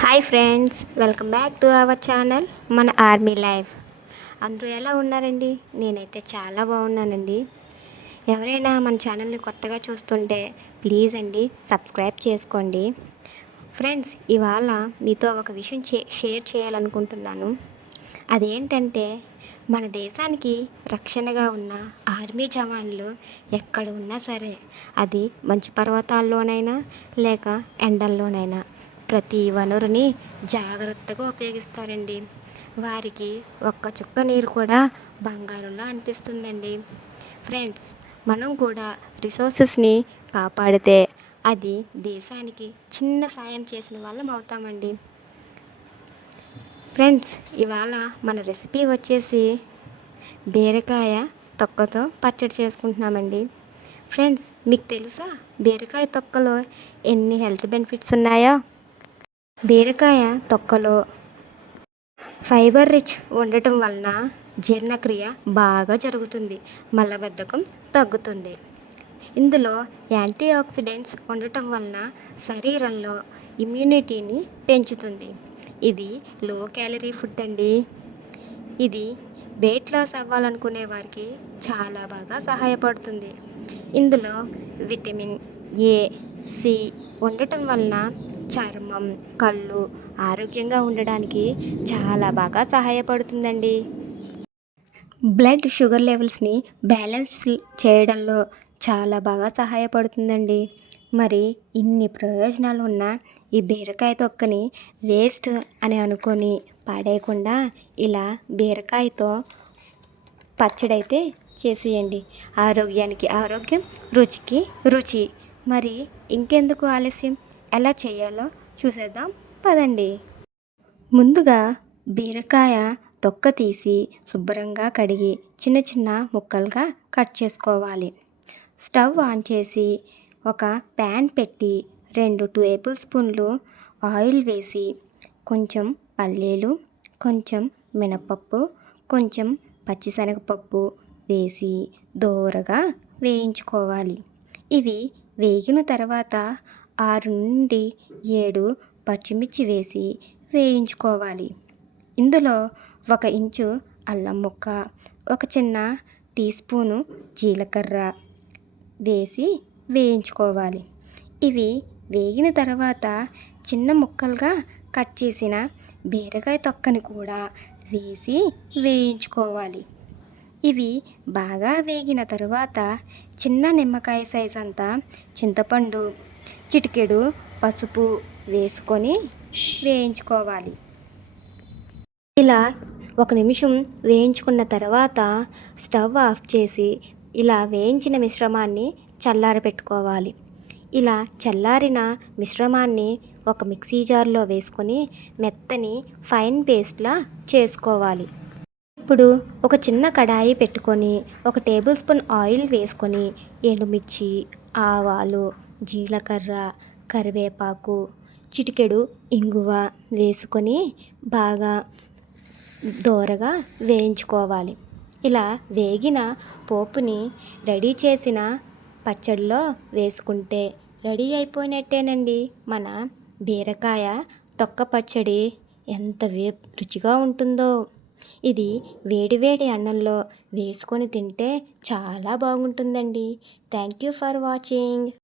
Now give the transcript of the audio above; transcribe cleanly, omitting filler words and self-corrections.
Hi friends, welcome back to our channel మన army life. అందరూ ఎలా ఉన్నారండి? నేనైతే చాలా బాగున్నానండి. ఎవరైనా మన ఛానల్ని కొత్తగా చూస్తుంటే ప్లీజ్ అండి సబ్స్క్రైబ్ చేసుకోండి. ఫ్రెండ్స్, ఇవాళ మీతో ఒక విషయం షేర్ చేయాలనుకుంటున్నాను. అదేంటంటే, మన దేశానికి రక్షణగా ఉన్న ఆర్మీ జవాన్లు ఎక్కడ ఉన్నా సరే, అది మంచు పర్వతాల్లోనైనా లేక ఎండల్లోనైనా ప్రతి వనరుని జాగ్రత్తగా ఉపయోగిస్తారండి. వారికి ఒక్క చుక్క నీరు కూడా బంగారంలా అనిపిస్తుందండి. ఫ్రెండ్స్, మనం కూడా రిసోర్సెస్ని కాపాడితే అది దేశానికి చిన్న సాయం చేసిన వాళ్ళం అవుతామండి. ఫ్రెండ్స్, ఇవాళ మన రెసిపీ వచ్చేసి బీరకాయ తొక్కతో పచ్చడి చేసుకుంటున్నామండి. ఫ్రెండ్స్, మీకు తెలుసా బీరకాయ తొక్కలో ఎన్ని హెల్త్ బెనిఫిట్స్ ఉన్నాయో? బీరకాయ తొక్కలో ఫైబర్ రిచ్ ఉండటం వలన జీర్ణక్రియ బాగా జరుగుతుంది, మలబద్ధకం తగ్గుతుంది. ఇందులో యాంటీ ఆక్సిడెంట్స్ ఉండటం వలన శరీరంలో ఇమ్యూనిటీని పెంచుతుంది. ఇది లో క్యాలరీ ఫుడ్ అండి. ఇది వెయిట్ లాస్ అవ్వాలనుకునే వారికి చాలా బాగా సహాయపడుతుంది. ఇందులో విటమిన్ ఏ, సి ఉండటం వలన చర్మం, కళ్ళు ఆరోగ్యంగా ఉండడానికి చాలా బాగా సహాయపడుతుందండి. బ్లడ్ షుగర్ లెవెల్స్ని బ్యాలెన్స్ చేయడంలో చాలా బాగా సహాయపడుతుందండి. మరి ఇన్ని ప్రయోజనాలు ఉన్న ఈ బీరకాయ తొక్కని వేస్ట్ అని అనుకొని పడేయకుండా ఇలా బీరకాయతో పచ్చడైతే చేసేయండి. ఆరోగ్యానికి ఆరోగ్యం, రుచికి రుచి. మరి ఇంకెందుకు ఆలస్యం, ఎలా చేయాలో చూసేద్దాం పదండి. ముందుగా బీరకాయ తొక్క తీసి శుభ్రంగా కడిగి చిన్న చిన్న ముక్కలుగా కట్ చేసుకోవాలి. స్టవ్ ఆన్ చేసి ఒక ప్యాన్ పెట్టి 2 టేబుల్ స్పూన్లు ఆయిల్ వేసి కొంచెం పల్లీలు, కొంచెం మినపప్పు, కొంచెం పచ్చిశనగపప్పు వేసి దోరగా వేయించుకోవాలి. ఇవి వేగిన తర్వాత 6 నుండి 7 పచ్చిమిర్చి వేసి వేయించుకోవాలి. ఇందులో 1 ఇంచు అల్లం ముక్క, 1 చిన్న టీ స్పూను జీలకర్ర వేసి వేయించుకోవాలి. ఇవి వేగిన తర్వాత చిన్న ముక్కలుగా కట్ చేసిన బీరకాయ తొక్కని కూడా వేసి వేయించుకోవాలి. ఇవి బాగా వేగిన తర్వాత చిన్న నిమ్మకాయ సైజ్ అంతా చింతపండు, చిటికెడు పసుపు వేసుకొని వేయించుకోవాలి. ఇలా 1 నిమిషం వేయించుకున్న తర్వాత స్టవ్ ఆఫ్ చేసి ఇలా వేయించిన మిశ్రమాన్ని చల్లారబెట్టుకోవాలి. ఇలా చల్లారిన మిశ్రమాన్ని ఒక మిక్సీ జార్లో వేసుకొని మెత్తని ఫైన్ పేస్ట్లా చేసుకోవాలి. ఇప్పుడు ఒక చిన్న కడాయి పెట్టుకొని 1 టేబుల్ స్పూన్ ఆయిల్ వేసుకొని ఎండుమిర్చి, ఆవాలు, జీలకర్ర, కరివేపాకు, చిటికెడు ఇంగువ వేసుకొని బాగా దోరగా వేయించుకోవాలి. ఇలా వేగిన పోపుని రెడీ చేసిన పచ్చడిలో వేసుకుంటే రెడీ అయిపోయినట్టేనండి మన బీరకాయ తొక్క పచ్చడి. ఎంత రుచిగా ఉంటుందో! ఇది వేడివేడి అన్నంలో వేసుకొని తింటే చాలా బాగుంటుందండి. Thank you for watching.